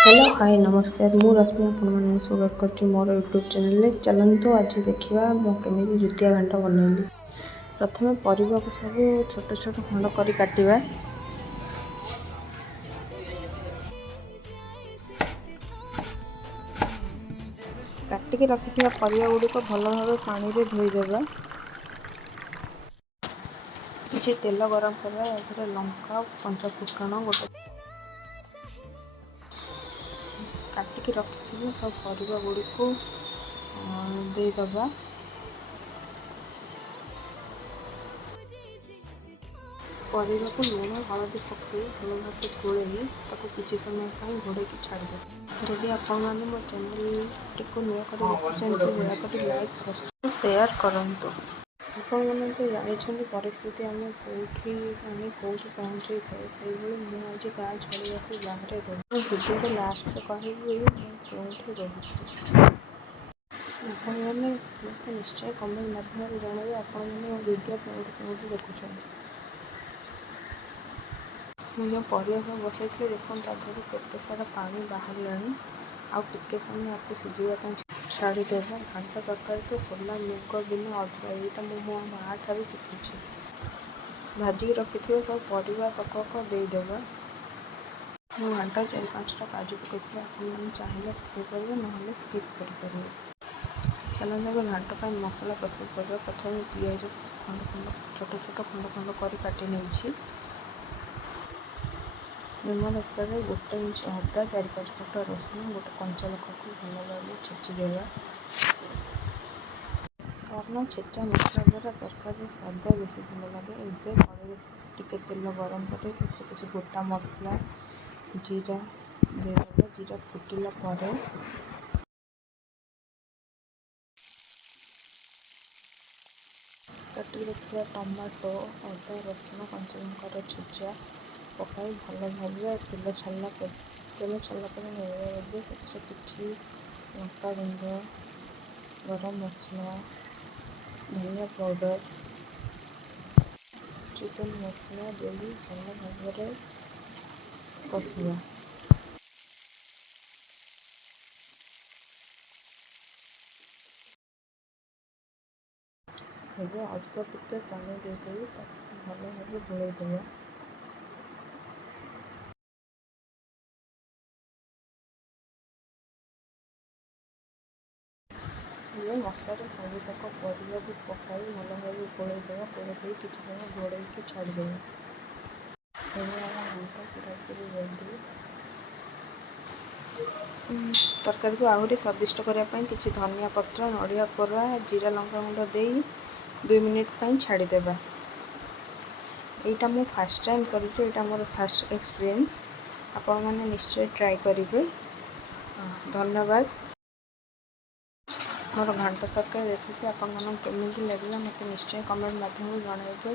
Hello hi नमस्कार मु रश्मि आपन स्वागत कर मोर यूट्यूब चैनल चलते आज देखा मुझे जुतिया घांट बनैली। प्रथम परिवा को सब छोट छोट खंड कर काटिबा। काटिकी रखिथिबा परिवा गुड़िक भल भाव पानी रे धोईदेबा। किछि तेल गरम करबा एथिरे लंका पंच फुटण गोटे काटिकी रखिथिबा सब परिवा गुड़ी को देदबा। परिवा को लुण हलदी पकई भल भाव गोलैली ताको किछि समय घोड़े छाड़देव। जदि आपण मैंने मो चैनल टी नुआकर देखुं दयाकोरी लाइक सब्सक्राइब शेयर करंतु। आपण मैंने तो जानते परिस्थिति आम कौटी आनी कौटी पहुँचे थाए से मुझे गाँ छड़ी आसी बाहर रही भिडियो लास्ट कहि कौटी रोचे आपण मैंने मत निश्चय कमेंट माध्यम जनइबे आपण मैंने वीडियो कौटी देखुं। मुझे परिवा बसई देखो तादर केते सारा पानी बाहर आउ टिके समय आपको सिझापी छाड़देव। घांट तरकारी तो सोला मुग बिना अधुरा यहाँ मो माँ ठार शिखी। भाजिक रखि सब परिवा तक देदेव। मो घांट 4-5टा काजू पकई आपने चाहिए पकईपर ना स्किप करें। चलते घांट पर मसला प्रस्तुत कर। प्रथम पिज खंड खंड छोट छोट खंड खंड कर काटी नहीं हेमदस्ता गोटे इंच अदा 4-5 फुट रसुण गोटे कंचा लका को भल भाव छेचिदेवा। कारण छेचा मसला द्वारा तरकारी स्वाद बेस भल लगे। एवं कड़े टिके तेल गरम कर किसी गोटा मसला जीरा देदेवा। जीरा फुटिला काटिक रखा टमाटो अदा रसुण कंचा लंकार छेचा पकाई भल भाव तेल छाड़ा किसी लंका गुंड गरम मसला धनिया पाउडर चिकन मसला दे भल भाव कषा। ଏବେ ଅଳ୍ପ ଟିକେ ପାଣି ଦେଇଦେଇ ତାକୁ ଭଲ ଭାବେ ଗୋଳେଇଦେବା। ଏବେ ମସଲାରେ ସବୁତକ ପରିବାକୁ ପକାଇ ଭଲ ଭାବେ ଗୋଳେଇଦେବା। ଗୋଳେଇ କିଛି ସମୟ ଘୋଡ଼େଇକି ଛାଡ଼ିଦେବା। ଏବେ ଆମ ଘାଣ୍ଟ ପୁରାପୁରି ରେଡ଼ି। तरकारी को आहरी स्वादिष्ट करने किसी धनिया पत्र नड़िया कोरा जीरा लंका गुंड दे 2 मिनिट छाड़देवा। यहाँ मु फास्ट टाइम कर मोर फास्ट एक्सपीरियंस आपण मैंने निश्चय ट्राई करेंगे। धन्यवाद। मोर घांट तरकारी रेसिपी आपण केमी लगे मत निश्चय कमेंट माध्यम जनइबे।